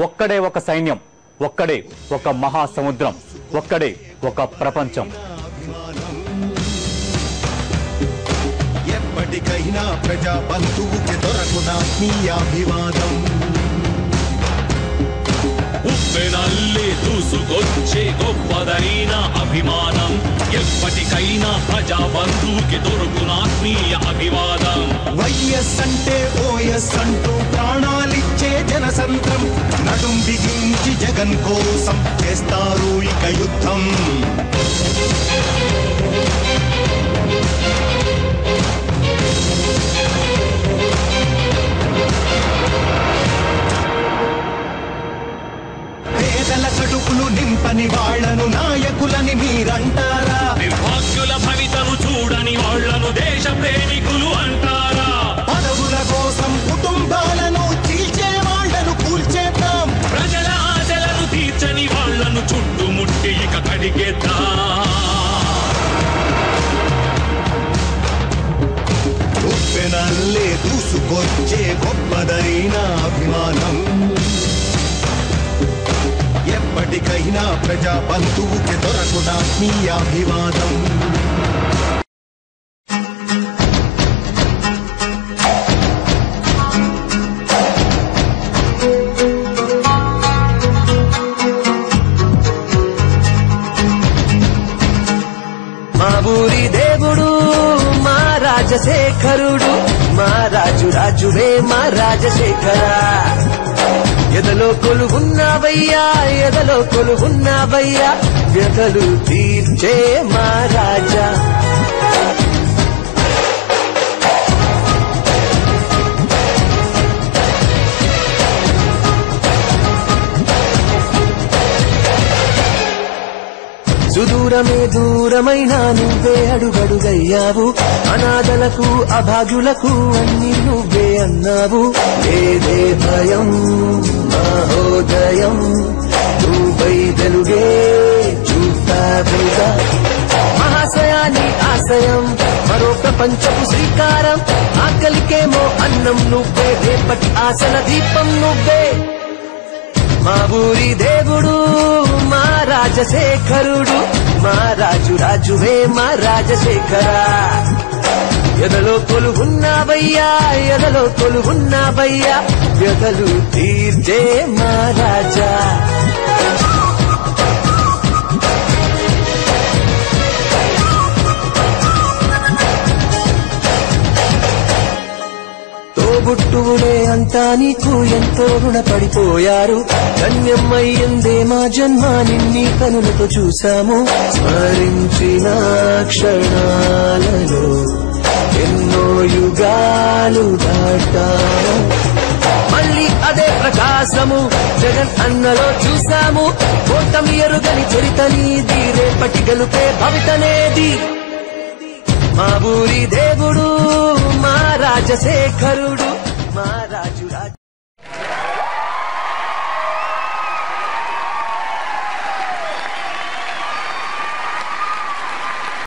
ఒక్కడే ఒక సైన్యం, ఒక్కడే ఒక మహాసముద్రం, ఒక్కడే ఒక ప్రపంచం. ఎప్పటికైనా ప్రజా బంధువుకి దొరకునాత్మీయాభివాదం. ఉప్పెనల్లే దూసుకొచ్చే గొప్పదైన అభిమానం. ఎప్పటికైనా ప్రజా బంధువుకి దొరుకునాత్మీయ అభివాదం. వైఎస్ అంటే ఓఎస్ అంటూ ప్రాణాలిచ్చే జనసంద్రం. నడుం బిగించి జగన్ కోసం చేస్తారు ఇక యుద్ధం. పేదల కడుపులు నింపని వాళ్లను నాయకులని మీరంటారా? నిర్భాగ్యుల భవితను చూడని వాళ్లను దేశ ప్రేమికులు అంటారా? పదవుల కోసం కుటుంబాలను చీల్చే వాళ్లను కూల్చేద్దాం. ప్రజల ఆశలను తీర్చని వాళ్లను చుట్టుముట్టి ఇక కడిగేద్దాం. ఉప్పెనల్లే దూసుకొచ్చే గొప్పదైన అభిమానం. ఎప్పటికైనా ప్రజా బంధువుకి దొరకునాత్మీయాభివాదం. మా ఊరి దేవుడు మా రాజశేఖరుడు, మా రాజువే మా రాజశేఖర. ఎదలో కొలువున్నావయ్యా, ఎదలో కొలువున్నావయ్యా, వ్యధలు తీర్చే మా రాజా. సుదూరమే దూరమైనా నువ్వే అడుగడుగయ్యావు. అనాథలకు అభాగ్యులకు అన్ని నువ్వే అన్నావు. ఏదే భయం మహోదయం, నువ్వై వెలుగే చూపావుగా. మహాశయాని ఆశయం మరో ప్రపంచపు శ్రీకారం. ఆకలికేమో అన్నం నువ్వే, రేపటి ఆశల దీపం నువ్వే. మా ఊరి దేవుడు మా రాజశేఖరుడు, మా రాజువే మా రాజశేఖర. ఎదలో కొలువున్నావయ్యా, ఎదలో కొలువున్నావయ్యా, వ్యధలు తీర్చే మా రాజా. తోబుట్టువులే అంతా నీకు ఎంతో రుణపడిపోయారు. ధన్యమయ్యిందే మా జన్మ నిన్ని కనులతో చూశాము. స్మరించిన క్షణాలలో ఎన్నో యుగాలు దాటాము. మళ్ళీ అదే ప్రకాశము జగన్ అన్నలో చూశాము. ఓటమి ఎరుగని చరిత నీది, రేపటి గెలుపే భవితనేది. మా ఊరి దేవుడు మా రాజశేఖరుడు, మా రాజు.